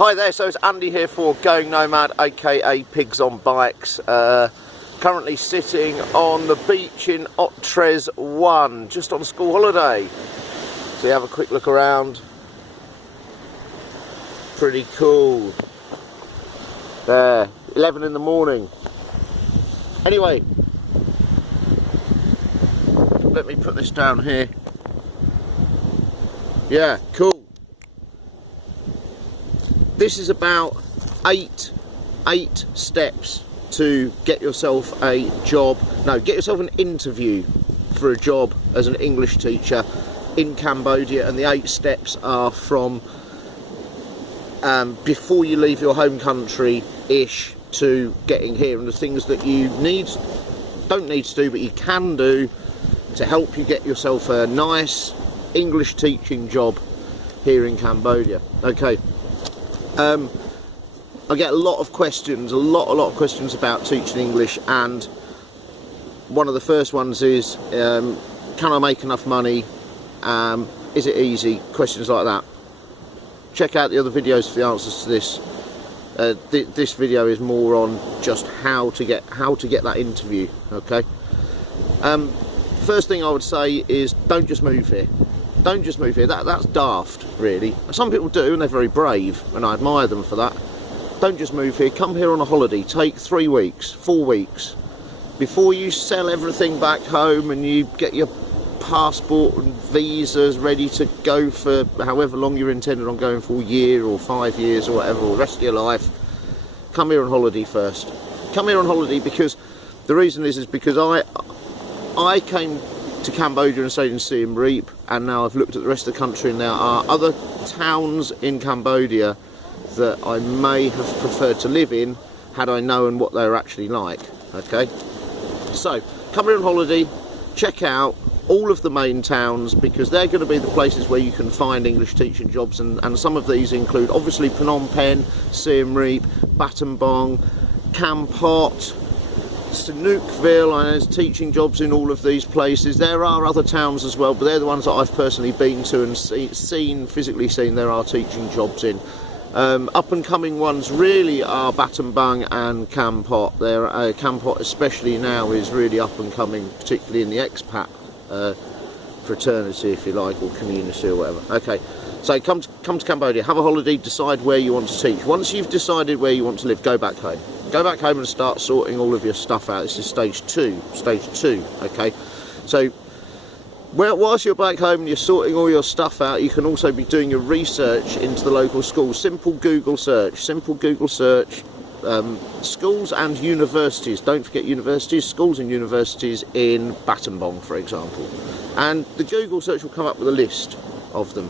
Hi there, so it's Andy here for Going Nomad, aka Pigs on Bikes. Currently sitting on the beach in Otres 1, just on school holiday. So you have a quick look around. Pretty cool. There, 11 in the morning. Anyway, let me put this down here. Yeah, cool. This is about eight steps to get yourself a job. No, get yourself an interview for a job as an English teacher in Cambodia, and the 8 steps are from before you leave your home country-ish to getting here, and the things that you don't need to do, but you can do to help you get yourself a nice English teaching job here in Cambodia. Okay. I get a lot of questions, a lot of questions about teaching English, and one of the first ones is, can I make enough money? Is it easy? Questions like that. Check out the other videos for the answers to this. This video is more on just how to get that interview. Okay. First thing I would say is don't just move here. Don't just move here. That's daft, really. Some people do, and they're very brave, and I admire them for that. Don't just move here. Come here on a holiday. Take 3 weeks, 4 weeks, before you sell everything back home and you get your passport and visas ready to go for however long you're intended on going for, a year or 5 years or whatever, or the rest of your life. Come here on holiday first. Come here on holiday, because the reason is because I came to Cambodia and stayed in Siem Reap, and now I've looked at the rest of the country, and there are other towns in Cambodia that I may have preferred to live in had I known what they were actually like. Okay, so come here on holiday, check out all of the main towns, because they're going to be the places where you can find English teaching jobs, and some of these include obviously Phnom Penh, Siem Reap, Battambang, Kampot, Sihanoukville. I know there's teaching jobs in all of these places. There are other towns as well, but they're the ones that I've personally been to and physically seen there are teaching jobs in. Up and coming ones really are Battambang and Kampot. Kampot especially now is really up and coming, particularly in the expat fraternity, if you like, or community or whatever. Okay, so come to Cambodia, have a holiday, decide where you want to teach. Once you've decided where you want to live, go back home. Go back home and start sorting all of your stuff out. This is stage two, okay? So, whilst you're back home and you're sorting all your stuff out, you can also be doing your research into the local schools. Simple Google search, schools and universities. Don't forget universities, schools and universities in Battambang, for example. And the Google search will come up with a list of them.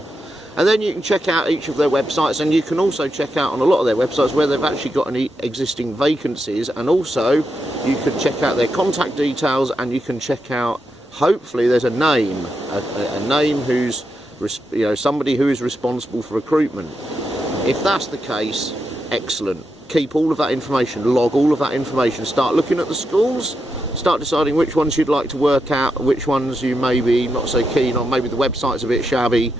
And then you can check out each of their websites, and you can also check out on a lot of their websites where they've actually got any existing vacancies, and also you can check out their contact details, and you can check out, hopefully there's a name, a name who's, somebody who is responsible for recruitment. If that's the case, excellent. Keep all of that information, log all of that information, start looking at the schools, start deciding which ones you'd like to work at, which ones you may be not so keen on, maybe the website's a bit shabby,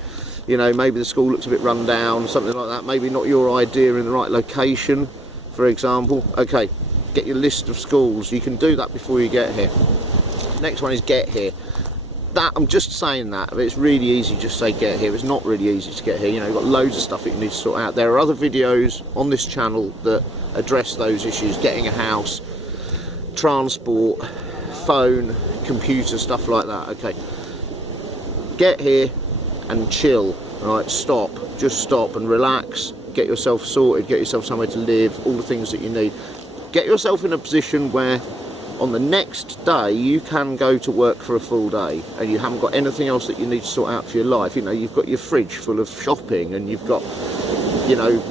maybe the school looks a bit run down, something like that, maybe not your idea in the right location, for example. Okay, get your list of schools. You can do that before you get here. Next one is get here. I'm just saying that, but it's really easy to just say get here. It's not really easy to get here. You've got loads of stuff that you need to sort out. There are other videos on this channel that address those issues: getting a house, transport, phone, computer, stuff like that. Okay, get here and chill, right? Just stop and relax, get yourself sorted, get yourself somewhere to live, all the things that you need. Get yourself in a position where on the next day you can go to work for a full day, and you haven't got anything else that you need to sort out for your life. You've got your fridge full of shopping, and you've got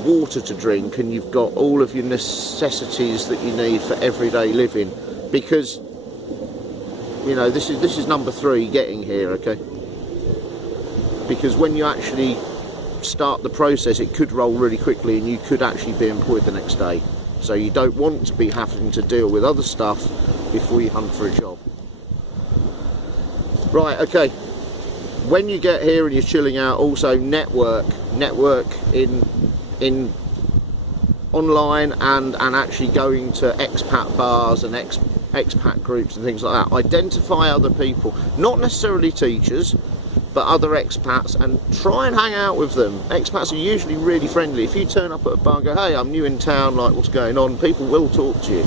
water to drink, and you've got all of your necessities that you need for everyday living, because this is number 3, getting here. Okay, because when you actually start the process, it could roll really quickly, and you could actually be employed the next day. So you don't want to be having to deal with other stuff before you hunt for a job. Right, okay. When you get here and you're chilling out, also network in online and actually going to expat bars and expat groups and things like that. Identify other people, not necessarily teachers, but other expats, and try and hang out with them. Expats are usually really friendly. If you turn up at a bar and go, hey, I'm new in town, like, what's going on, people will talk to you.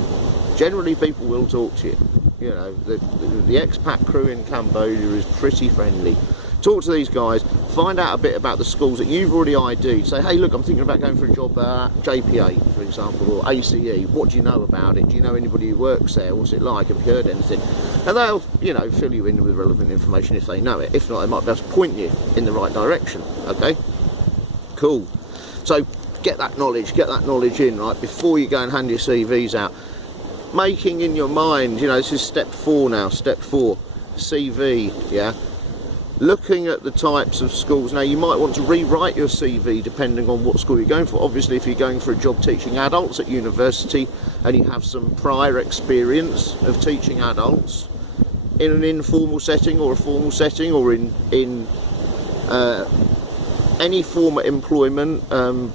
Generally, people will talk to you. You know, the expat crew in Cambodia is pretty friendly. Talk to these guys, find out a bit about the schools that you've already ID'd. Say, hey, look, I'm thinking about going for a job at JPA, for example, or ACE. What do you know about it? Do you know anybody who works there? What's it like? Have you heard anything? And they'll, you know, fill you in with relevant information if they know it. If not, they might be able to point you in the right direction. Okay? Cool. So get that knowledge in, right, before you go and hand your CVs out. Making in your mind, you know, this is step 4 now, step 4, CV, yeah? Looking at the types of schools. Now, you might want to rewrite your CV depending on what school you're going for. Obviously, if you're going for a job teaching adults at university and you have some prior experience of teaching adults in an informal setting or a formal setting, or in any form of employment,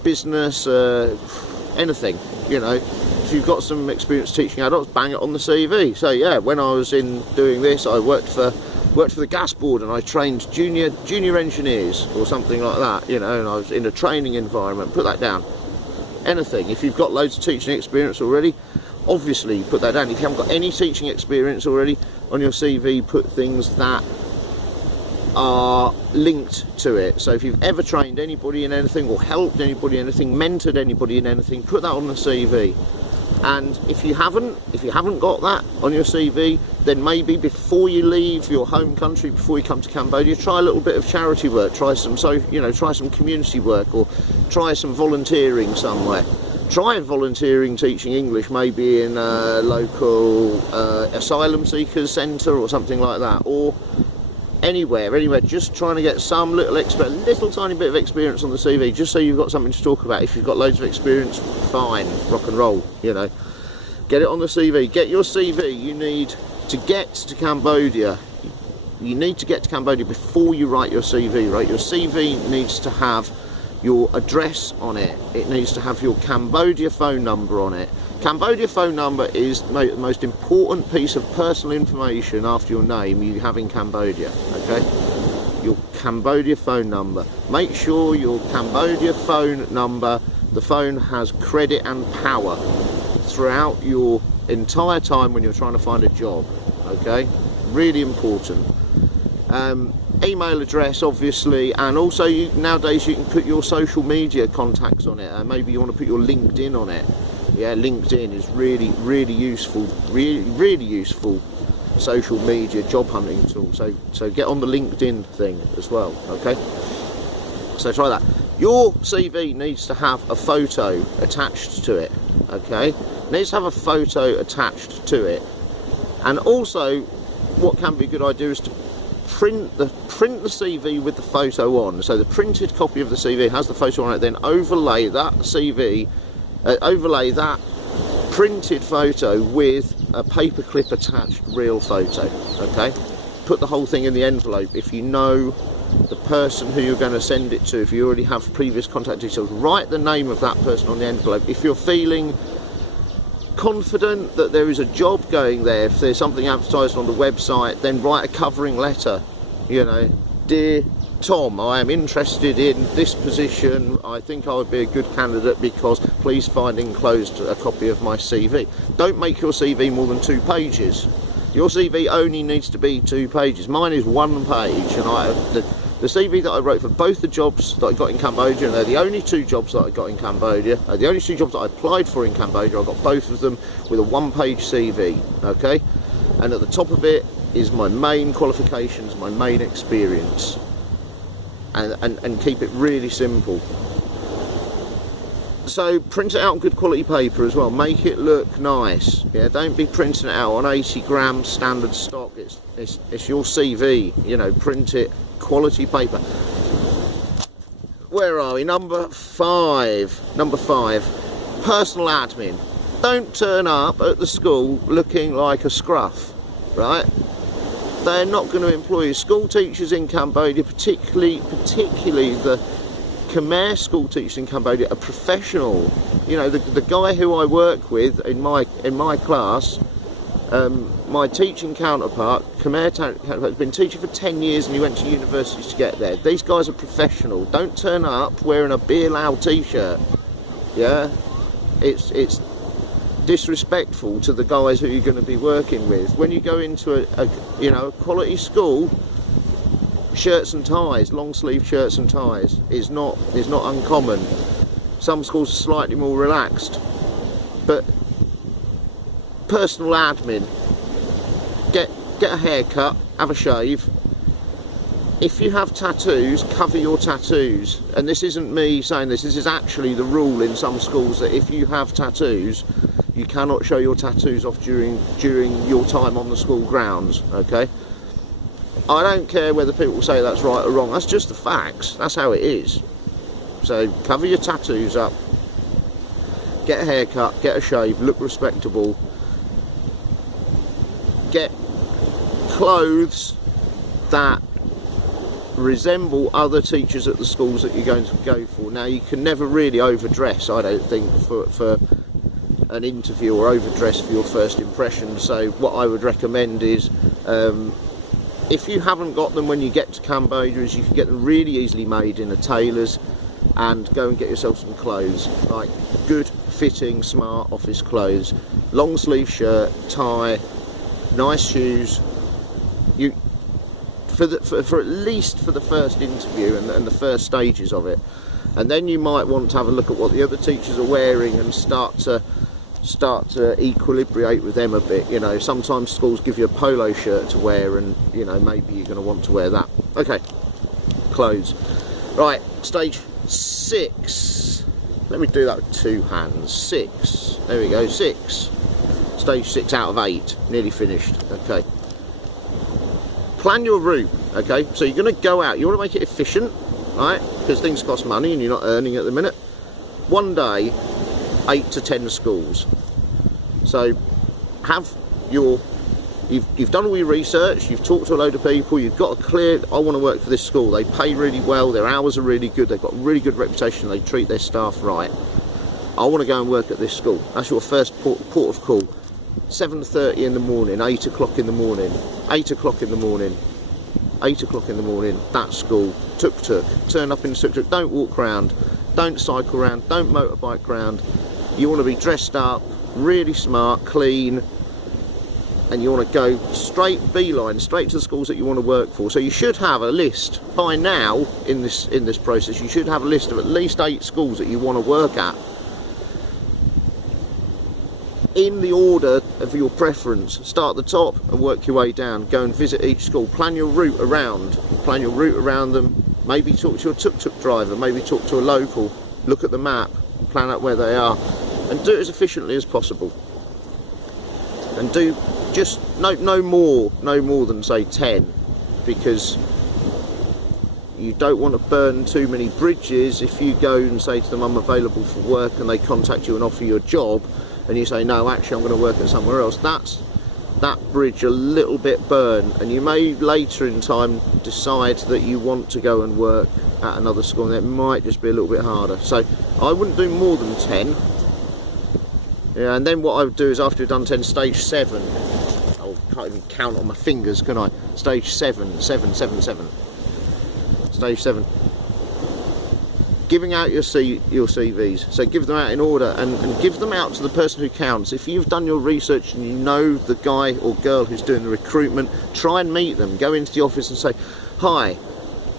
business, anything, you know, if you've got some experience teaching adults, bang it on the CV. So yeah, when I was in doing this, I worked for the gas board and I trained junior engineers or something like that, you know, and I was in a training environment. Put that down. Anything. If you've got loads of teaching experience already, obviously put that down. If you haven't got any teaching experience already on your CV, put things that are linked to it. So if you've ever trained anybody in anything, or helped anybody in anything, mentored anybody in anything, put that on the CV. And if you haven't got that on your CV, then maybe before you leave your home country, before you come to Cambodia, try a little bit of charity work, try some community work, or try some volunteering somewhere. Try volunteering teaching English, maybe in a local asylum seekers centre or something like that, or anywhere, just trying to get some little tiny bit of experience on the CV, just so you've got something to talk about. If you've got loads of experience, fine, rock and roll, you know. Get it on the CV. Get your CV. You need to get to Cambodia. You need to get to Cambodia before you write your CV, right? Your CV needs to have your address on it. It needs to have your Cambodia phone number on it. Cambodia phone number is the most important piece of personal information after your name you have in Cambodia, okay? Your Cambodia phone number. Make sure your Cambodia phone number, the phone has credit and power throughout your entire time when you're trying to find a job, okay? Really important. Email address, obviously, and also nowadays you can put your social media contacts on it. Maybe you want to put your LinkedIn on it. Yeah, LinkedIn is really useful, really useful social media job hunting tool. So get on the LinkedIn thing as well, okay? So try that. Your CV needs to have a photo attached to it, okay? It needs to have a photo attached to it. And also, what can be a good idea is to print the CV with the photo on. So the printed copy of the CV has the photo on it, then overlay that printed photo with a paperclip attached real photo, okay? Put the whole thing in the envelope. If you know the person who you're going to send it to, if you already have previous contact details, write the name of that person on the envelope. If you're feeling confident that there is a job going there, if there's something advertised on the website, then write a covering letter, you know, dear Tom, I am interested in this position. I think I would be a good candidate because please find enclosed a copy of my CV. Don't make your CV more than 2 pages. Your CV only needs to be 2 pages. Mine is 1 page, and the CV that I wrote for both the jobs that I got in Cambodia, and they're the only 2 jobs that I got in Cambodia, the only 2 jobs that I applied for in Cambodia, I got both of them with a 1-page CV, okay? And at the top of it is my main qualifications, my main experience. And keep it really simple. So print it out on good quality paper as well. Make it look nice. Yeah, don't be printing it out on 80 grams standard stock. It's your CV. You know, print it quality paper. Where are we? Number 5. Personal admin. Don't turn up at the school looking like a scruff, right? They're not going to employ you. School teachers in Cambodia, particularly the Khmer school teachers in Cambodia are professional. You know, the guy who I work with in my class, my teaching counterpart, Khmer counterpart, has been teaching for 10 years and he went to universities to get there. These guys are professional. Don't turn up wearing a Beer Lau t-shirt. Yeah, it's disrespectful to the guys who you're going to be working with. When you go into a quality school, shirts and ties, long sleeve shirts and ties is not uncommon. Some schools are slightly more relaxed, but personal admin, get a haircut, have a shave. If you have tattoos, cover your tattoos. And this isn't me saying this is actually the rule in some schools, that if you have tattoos, you cannot show your tattoos off during your time on the school grounds, okay? I don't care whether people say that's right or wrong, that's just the facts, that's how it is. So cover your tattoos up, get a haircut, get a shave, look respectable, get clothes that resemble other teachers at the schools that you're going to go for. Now, you can never really overdress, I don't think, for an interview, or overdress for your first impression. So what I would recommend is, if you haven't got them when you get to Cambodia, is you can get them really easily made in a tailor's, and go and get yourself some clothes, like good fitting, smart office clothes, long sleeve shirt, tie, nice shoes. For at least for the first interview and the first stages of it, and then you might want to have a look at what the other teachers are wearing and start to equilibrate with them a bit. You know, sometimes schools give you a polo shirt to wear, and you know, maybe you're going to want to wear that. Okay, clothes. Right, stage 6. Let me do that with 2 hands. 6. There we go. 6. Stage 6 out of 8. Nearly finished. Okay. Plan your route, okay? So you're going to go out, you want to make it efficient, right? Because things cost money and you're not earning at the minute. One day, 8 to 10 schools. So have you've done all your research, you've talked to a load of people, you've got a clear, I want to work for this school, they pay really well, their hours are really good, they've got a really good reputation, they treat their staff right. I want to go and work at this school. That's your first port of call. 7:30 in the morning, 8 o'clock in the morning, 8 o'clock in the morning, 8 o'clock in the morning, that school, tuk-tuk, turn up in tuk-tuk, don't walk round, don't cycle round, don't motorbike round. You want to be dressed up, really smart, clean, and you want to go straight beeline, straight to the schools that you want to work for. So you should have a list by now in this process. You should have a list of at least 8 schools that you want to work at, in the order of your preference. Start at the top and work your way down. Go and visit each school. Plan your route around. Plan your route around them. Maybe talk to your tuk-tuk driver. Maybe talk to a local. Look at the map. Plan out where they are. And do it as efficiently as possible. And do just no more than say 10, because you don't want to burn too many bridges. If you go and say to them, I'm available for work, and they contact you and offer you a job, and you say, no, actually I'm going to work at somewhere else, that's that bridge a little bit burn, and you may later in time decide that you want to go and work at another school, and it might just be a little bit harder. So I wouldn't do more than 10. Yeah, and then what I would do is, after you've done 10, stage 7, I can't even count on my fingers, can I? Stage 7, 7, 7, 7. Stage 7. Giving out your CVs. So give them out in order, and give them out to the person who counts. If you've done your research and you know the guy or girl who's doing the recruitment, try and meet them. Go into the office and say, hi,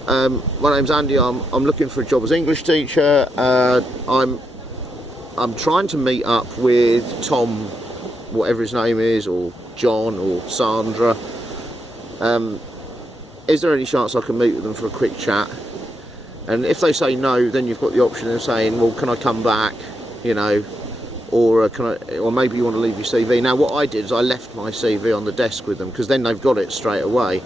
my name's Andy, I'm looking for a job as English teacher. I'm trying to meet up with Tom, whatever his name is, or John, or Sandra. Is there any chance I can meet with them for a quick chat? And if they say no, then you've got the option of saying, well, can I come back, you know, or or maybe you want to leave your CV. Now, what I did is I left my CV on the desk with them, because then they've got it straight away.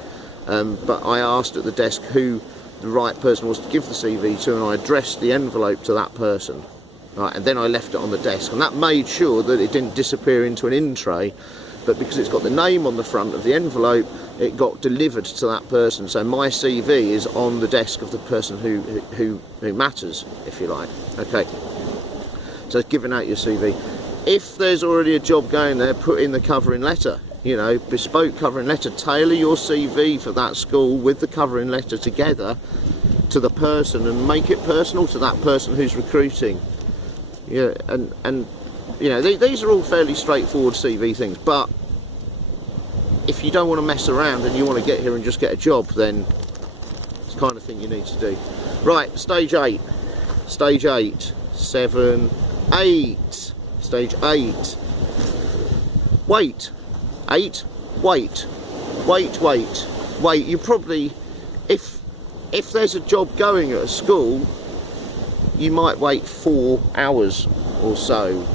But I asked at the desk who the right person was to give the CV to, and I addressed the envelope to that person. Right, and then I left it on the desk, and that made sure that it didn't disappear into an in tray, but because it's got the name on the front of the envelope, it got delivered to that person. So my CV is on the desk of the person who matters, if you like. Okay, so it's giving out your CV. If there's already a job going there, put in the covering letter. You know, bespoke covering letter. Tailor your CV for that school with the covering letter together to the person, and make it personal to that person who's recruiting. Yeah, and you know, these are all fairly straightforward CV things, but if you don't want to mess around and you want to get here and just get a job, then it's the kind of thing you need to do. Right, stage 8. Stage 8. 7, 8. Stage 8. Wait. 8. Wait. Wait. You probably, if there's a job going at a school, you might wait 4 hours or so.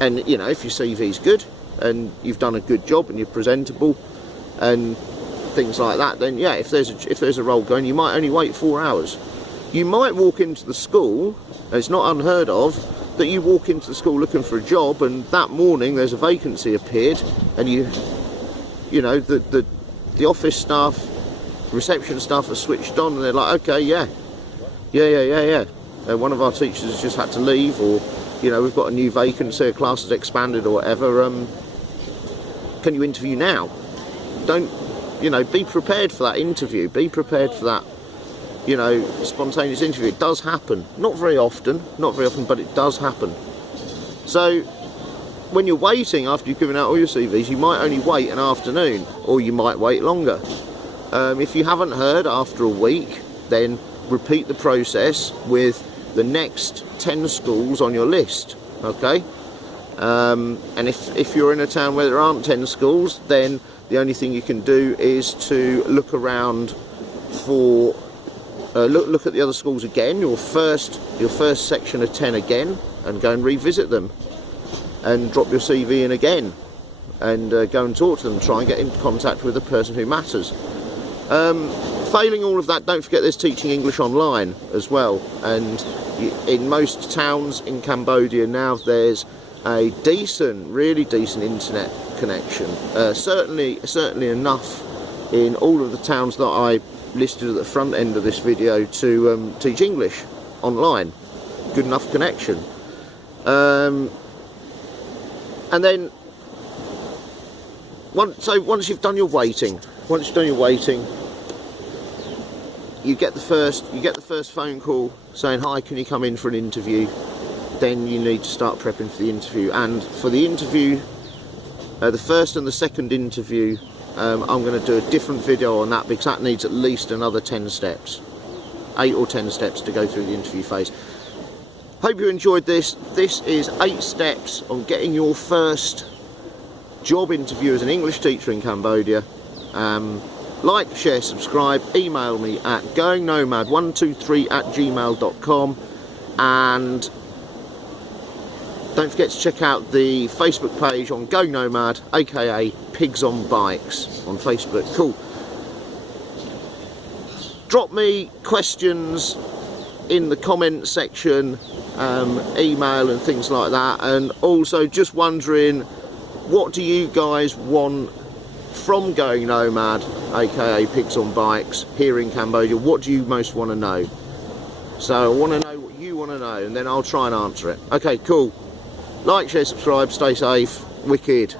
And you know, if your CV's good and you've done a good job and you're presentable and things like that, then yeah, if there's a role going, you might only wait 4 hours. You might walk into the school, and it's not unheard of that you walk into the school looking for a job, and that morning there's a vacancy appeared, and you know, the office staff, reception staff are switched on, and they're like, okay, yeah. One of our teachers has just had to leave, or you know, we've got a new vacancy, a class has expanded or whatever, can you interview now? Don't, you know, be prepared for that interview, be prepared for that, you know, spontaneous interview. It does happen, not very often, but it does happen. So when you're waiting after you've given out all your CVs, you might only wait an afternoon, or you might wait longer. If you haven't heard after a week, then repeat the process with the next 10 schools on your list, okay? And if you're in a town where there aren't 10 schools, then the only thing you can do is to look around for look at the other schools again, your first section of 10 again, and go and revisit them, and drop your CV in again, and go and talk to them, try and get into contact with the person who matters. Failing all of that, don't forget there's teaching English online as well, and in most towns in Cambodia now there's a really decent internet connection. Certainly enough in all of the towns that I listed at the front end of this video to teach English online. Good enough connection. And then once you've done your waiting, you get the first phone call saying, hi, can you come in for an interview? Then you need to start prepping for the interview. And for the interview, the first and the second interview, I'm going to do a different video on that, because that needs at least another 10 steps, 8 or 10 steps to go through the interview phase. Hope you enjoyed this. This is 8 steps on getting your first job interview as an English teacher in Cambodia. Like, share, subscribe, email me at goingnomad123@gmail.com, and don't forget to check out the Facebook page on Going Nomad, aka Pigs on Bikes on Facebook. Cool. Drop me questions in the comment section, email and things like that, and also just wondering, what do you guys want from Going Nomad, aka Pigs on Bikes, here in Cambodia? What do you most want to know? So I want to know what you want to know, and then I'll try and answer it. Okay, cool. Like, share, subscribe, stay safe. Wicked.